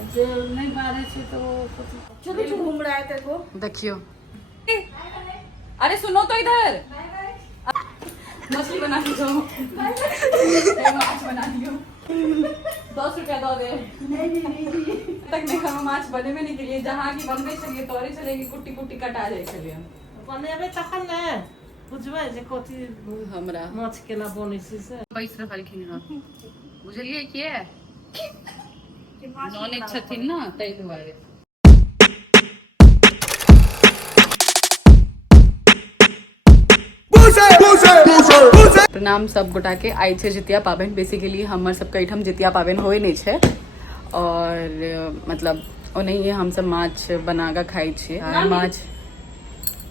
नहीं बारे से तो चलो जो घूम रहा है तेरे को देखियो। अरे सुनो तो इधर, मछली बना दी दो, माछ बना दियो, 10 रुपया दो दे। तक नहीं हम माछ बने में नहीं के लिए जहाँ की बनबे चलिए तोरे चलेगी कुट्टी कुट्टी कटा जाए चलिए बनेबे तखन ने बुझबै जे कथि हमरा माछ केना बनै छै से पैसा खालखिन हां बुझलिए कि नॉन एक छथिन ना तै दुआरे। प्रणाम सब गोटा के। आई छे जितिया पाबनि। बेसिकली हमर सबके एहिठाम जितिया पाबनि होय नहीं छे और मतलब ओनहिए हम सब माछ बना के खाई छे। माछ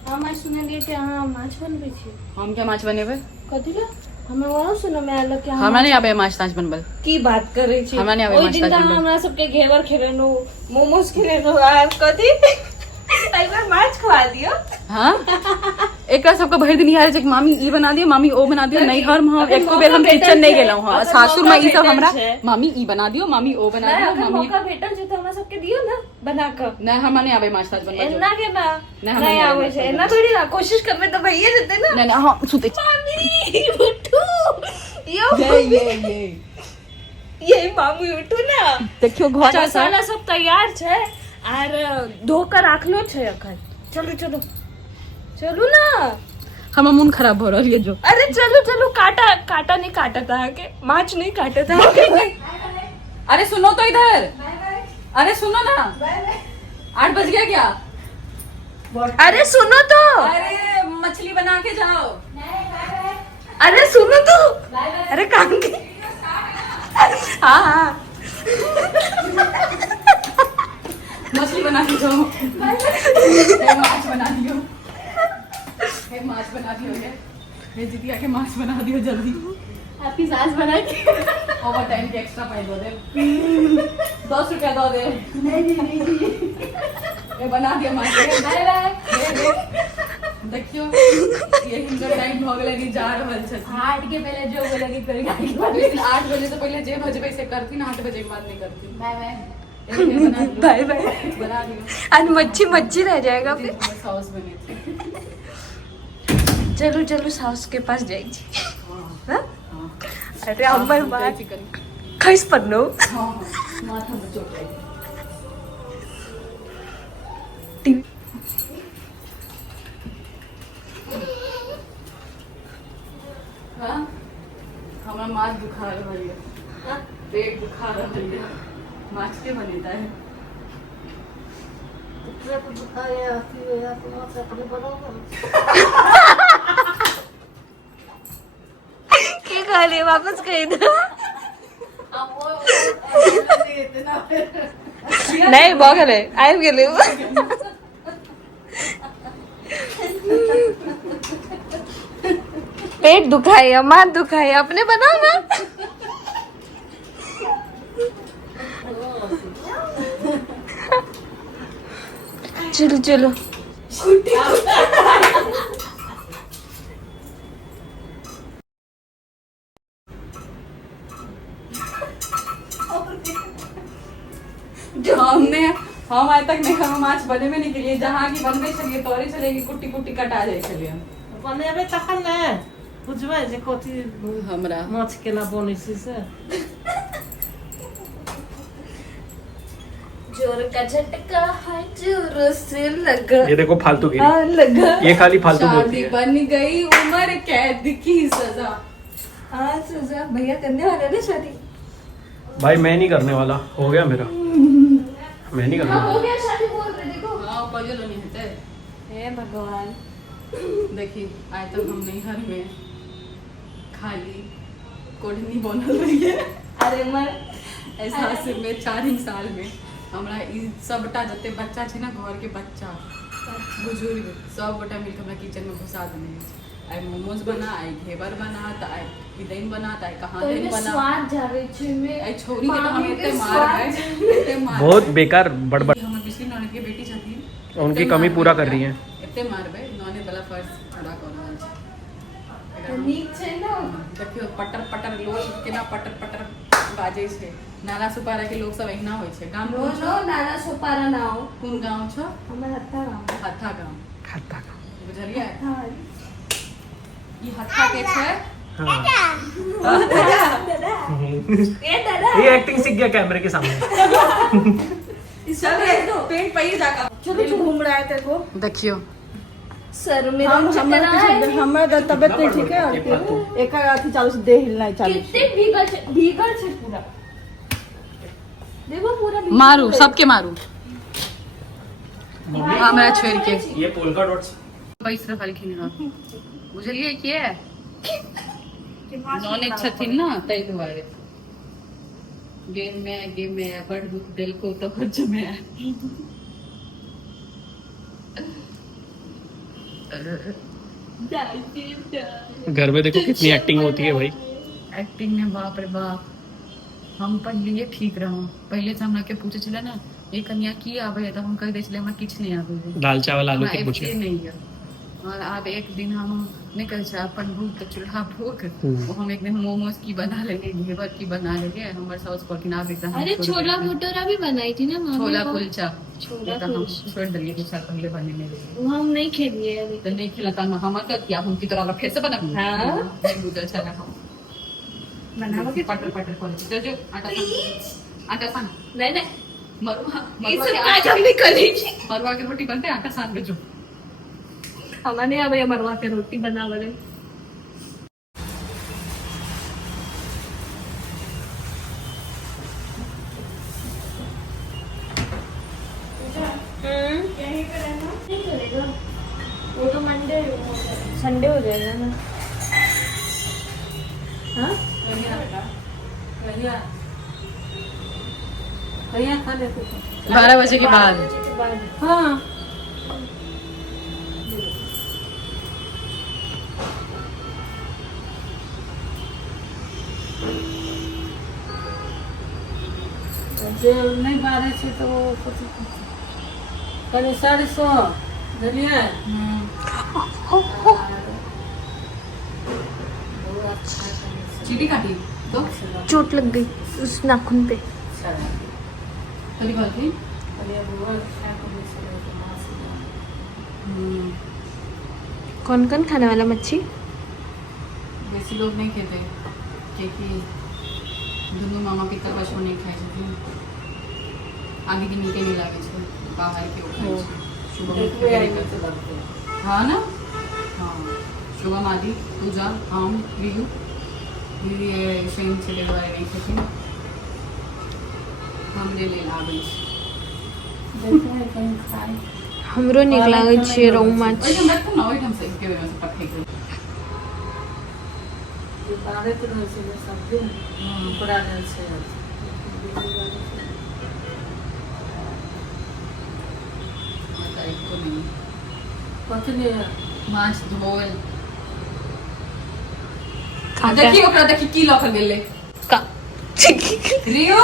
हम आज सुनलिए कि अहाँ माछ बनबै छी। हम क्या माछ बनेबे कथि ले हमरा वहां सुनो में आलो कि हमरा नहीं आबे माछ ताछ बनबल। की बात करे छी? हमरा नहीं आबे माछ ताछ बनबल। हमरा सबके घेवर खेलेनो, मोमोज खेलेनो आ कथि एक बार माछ खवा दियो। हां एकरा सबके भरि दिन यार जे मामी ई बना दियो, मामी ओ बना दियो। नहीं हर हम एको बेर हम किचन नहीं गेलौ। हां सासुर में ई सब हमरा मामी ई बना दियो, मामी ओ बना दियो, मामी मौका भेटल जे त हमरा सबके दियो ना बना के। नहीं हमरा नहीं आबे माछ ताछ बनबल। एना के ना नहीं आवे छै। एना थोड़ी ना कोशिश करबे त भइए जेते ना। नहीं नहीं हां सुते मामी उठू यो ये मामी उठू ना। देखियो घर मसाला सब तैयार छै आर धोकर राखलो छै अखन। चलो चलो चलू ना। हमर मन खराब हो रहा है जो। अरे चलो चलो काटा नहीं काटा था के माछ नहीं काटा था। अरे सुनो तो इधर, अरे सुनो ना 8 बज गया क्या? अरे सुनो तो, अरे मछली बना के जाओ। अरे सुनो तो, अरे काम की हाँ हाँ मछली बना के जाओ। माछ बना दियो, माछ बना दियो ये जितिया के माछ बना दियो जल्दी। आपकी सास बना के ओवर टाइम के एक्स्ट्रा पाई दो दे। 10 रुपया दो दे। नहीं ये बना दिया माछ। देखियो ये हिंदर टाइम हो गेले कि जा रहल छै। 8 के पहले जो बोलेगी करेगा। 8 बजे से पहले जे बजबै से करती ना, 8 बजे के बाद नहीं करती। बाय बाय बाय बाय बना दियो। आज मच्छी रह जाएगा फिर। सॉस बने थे। चलो चलो साउस के पास जाएगी। हाँ? अरे अम्बर बात चिकन खैस पन्नो। हां माथा में चोट लगी। हाँ हमारा माथ दुखा रहा है, पेट दुखा रहा है। माछ के बनेता है। की कहली वापस कही दो। नहीं बगल है आबि गेलै। पेट दुखाई माथ दुखाई अपने बनाओ ना। चलो चलो जो हम आज तक नहीं हम माछ बने में नहीं के लिए जहाँ की बनबे चलिए तोरे चलेगी कुट्टी कुट्टी कटा जाए चलिए बनेबे तखन ने बुझबै जे कथि हमरा माछ केना बनै छै से। जोर का झटका है जोर से लगा। ये देखो फालतू की लगा ये खाली फालतू बोलती शादी है। बन गई उम्र कैद की सजा। हाँ सजा भैया करने वाले ना शादी। भाई मैं नहीं करने वाला, हो गया मेरा, मैं नहीं करने वाला। हो गया शादी बोल रहे देखो। हाँ पजल नहीं होते। हे भगवान देखिए आज तक हम नहीं घर में खाली कोढ़नी बनल रही है। अरे मैं ऐसा से में 4 साल में हमरा ई सबटा जते बच्चा छै ना घर के बच्चा बुजुर्ग सब गोटा मिलके हमरा किचन में घुसा देने छै। आई मोमोज बना, आई घेवर बना, त आई किदैन बना, त आई कहां दिन बना। स्वाद जावे छै में आई छोरी के तो हम एते मार है, एते मार। बहुत बेकार बड़बड़। हमर पिछली ननद के बेटी छथिन, उनकी कमी पूरा कर रही है। एते मारबे ननद वाला फर्ज पूरा कर रहल छै। नीक छै ना। देखियो पटर पटर लोग केना पटर पटर बाजे छै। नाला सुपारा के लोग सब अहिना होइ छै गाम नो नो नाना सोपारा नाउ कोन गाँव छ हमर हत्ता गाँव हत्था गाँव खाता का बुझलियै हाँ ई हत्था के छै हाँ दादा ए दादा ये एक्टिंग सीख गया कैमरे के सामने पेट पहिर जाका चलो घूम रहा है तेरे को देखियो सर मेरा हमारा तबियत नहीं ठीक है एक अथी चालू से देह हिलना चालू कितने भीगल छे पूरा देखो पूरा मारू सबके मारू हमरा छोड़ के ये पोलका डॉट्स बैस रहलखिन हँ बुझलियै कि नॉन छथिन ना ताहि दुआरे गेम में बड़ दुख दिल को तो कुछ में घर में देखो कितनी एक्टिंग होती है भाई एक्टिंग में बाप रे बाप हम पर लिए ठीक रहो पहले से हमरा के पूछे छले ना ये कन्या की आवे है तो हम कह दे छले हमरा किछ नहीं आवे दाल चावल आलू के हमरा पूछे एते नहीं है और अब एक दिन हम निकल से अपन भूख तो चूल्हा भूख वो हम एक दिन मोमोज की बना लेंगे घेवर की बना लेंगे हमारे साउस को किनाब एकदम अरे छोला भटूरा भी बनाई थी ना मामी छोला को। कुलचा छोला तो हम कुलचा। छोड़ दिए दूसरा पहले बने में वो हम नहीं खेलिए अभी तो नहीं खिलाता ना हम कर दिया हम की तरह फिर से बना हाँ। दूध अच्छा ना खाओ बनाओ के पटर पटर कर जो आटा सान नहीं नहीं मरुआ ये सब आज हम भी करेंगे मरुआ की रोटी बनते आटा सान बेचो हमारे यहाँ भैया मरवा के रोटी बना वाले वो तो मंडे संडे हो जाएगा ना हाँ खा लेते 12 बजे के बाद हाँ जे नहीं बारह से तो कहीं 150 बुझलिए चीटी काटी तो चोट लग गई उस नाखून पे कली बाती कौन कौन खाने वाला मच्छी बेसी लोग नहीं खेते क्योंकि दुनू मामा पिता पशु नहीं खाए छथिन आगे के नीके नहीं लागे छै बाहर के ओ खाए छै शुभम हाँ ना हाँ शुभम आदि पूजा हम रियू ये शनि चले दुआरे नहीं छथिन हमरे लेल आबै छै हमरो नीक लागै छै रोहु माछ ओहिठाम रखू ना ओहिठाम से एके बेर में पठै के बारह के रोज से सब्जी ऊपरा रहल छै एको नहीं कथी ले माछ धोल देखिए ओकरा देखी की लखल गेलै रियो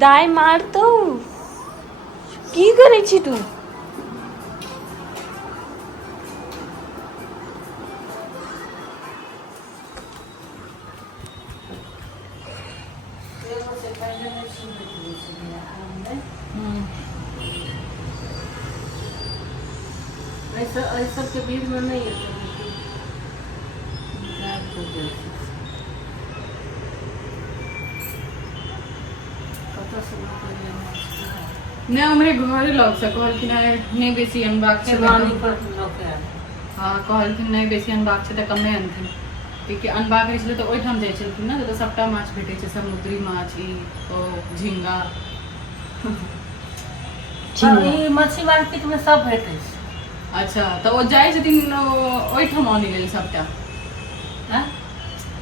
दाय मार तो की करै छी तू ऐसा ऐसा के भीड़ में नहीं है ने हमरे घरे लग से कहलखिन नहीं बेसी अनबाक छै हाँ कहलखिन नहीं बेसी अनबाक छै तऽ कमे अनथिन क्योंकि अनबाक रहै छलै तऽ ओहिठाम जाइ छलखिन ने तऽ सबटा माछ भेटै छै समुद्री माछ ई ओ झींगा मछली मार्केट में सब भेटे छै अच्छा तऽ ओ जाइ छथिन ओहिठाम आनै लेल सबटा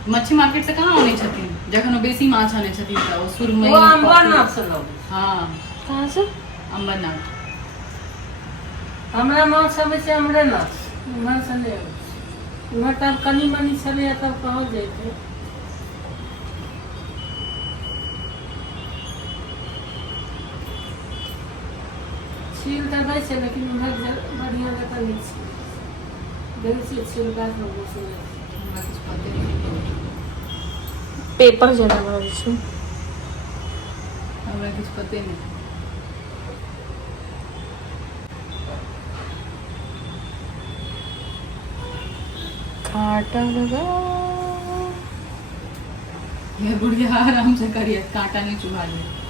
मच्छी मार्केट से कहाँ आनै छथिन जखन ओ बेसी माछ आनै छथिन तऽ ओ सुरमई वो अम्बरनाथ से लो हाँ कहाँ से अम्बरनाथ हमरा माछ अबै छै अमरेनाथ उम्हर से नहि अबै छै उम्हर तब कनी मनी छलै तब कहल जैते छील तऽ दै छै लेकिन उम्हर बढ़िआँ जकाँ नहि छै से छिलका लोगों से हमें कुछ पता नहीं, पेपर जेना वाला છું हमें कुछ पता नहीं। कांटा लगा ये बुढ़िया आराम से करिए, कांटा नहीं चुभा ले।